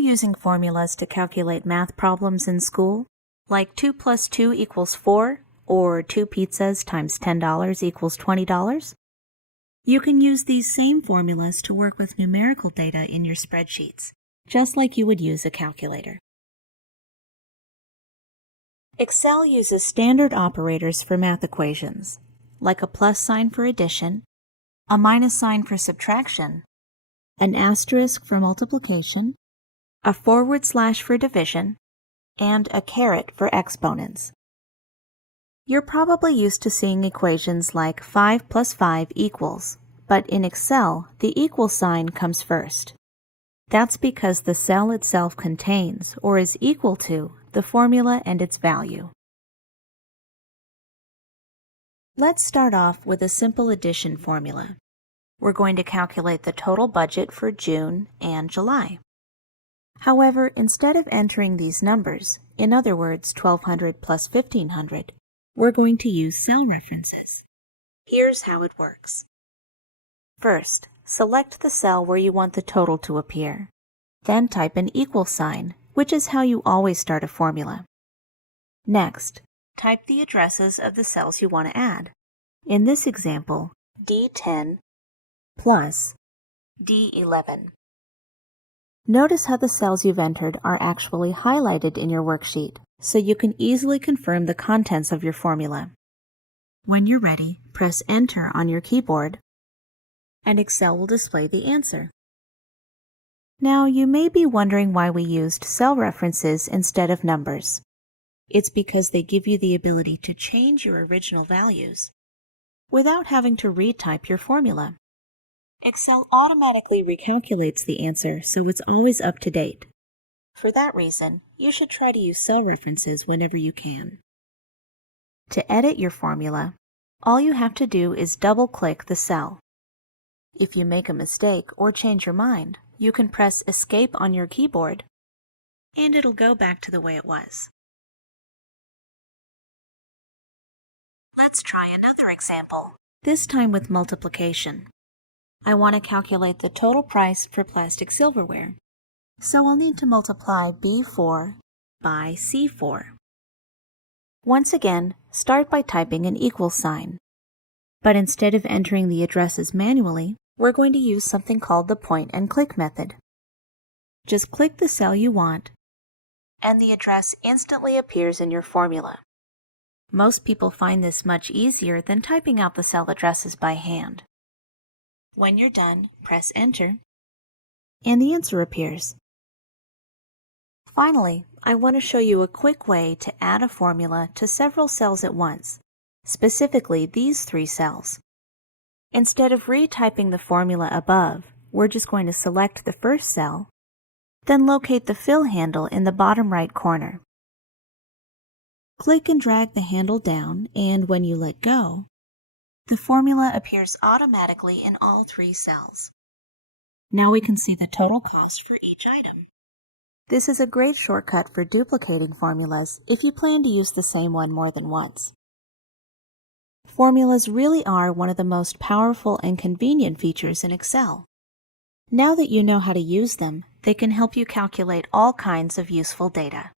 using formulas to calculate math problems in school, like 2 plus 2 equals 4, or 2 pizzas times $10 equals $20? You can use these same formulas to work with numerical data in your spreadsheets, just like you would use a calculator. Excel uses standard operators for math equations, like a plus sign for addition, a minus sign for subtraction, an asterisk for multiplication, a forward slash for division, and a caret for exponents. You're probably used to seeing equations like 5 plus 5 equals, but in Excel, the equal sign comes first. That's because the cell itself contains, or is equal to, the formula and its value. Let's start off with a simple addition formula. We're going to calculate the total budget for June and July. However, instead of entering these numbers, in other words, 1200 plus 1500, we're going to use cell references. Here's how it works. First, select the cell where you want the total to appear. Then type an equal sign, which is how you always start a formula. Next, type the addresses of the cells you want to add. In this example, D10 plus D11. Notice how the cells you've entered are actually highlighted in your worksheet, so you can easily confirm the contents of your formula. When you're ready, press Enter on your keyboard, and Excel will display the answer. Now, you may be wondering why we used cell references instead of numbers. It's because they give you the ability to change your original values without having to retype your formula. Excel automatically recalculates the answer, so it's always up to date. For that reason, you should try to use cell references whenever you can. To edit your formula, all you have to do is double-click the cell. If you make a mistake or change your mind, you can press Escape on your keyboard, and it'll go back to the way it was. Let's try another example, this time with multiplication. I want to calculate the total price for plastic silverware, so I'll need to multiply B4 by C4. Once again, start by typing an equal sign. But instead of entering the addresses manually, we're going to use something called the point and click method. Just click the cell you want, and the address instantly appears in your formula. Most people find this much easier than typing out the cell addresses by hand. When you're done, press Enter, and the answer appears. Finally, I want to show you a quick way to add a formula to several cells at once, specifically these 3 cells. Instead of retyping the formula above, we're just going to select the first cell, then locate the fill handle in the bottom right corner. Click and drag the handle down, and when you let go, the formula appears automatically in all 3 cells. Now we can see the total cost for each item. This is a great shortcut for duplicating formulas if you plan to use the same one more than once. Formulas really are one of the most powerful and convenient features in Excel. Now that you know how to use them, they can help you calculate all kinds of useful data.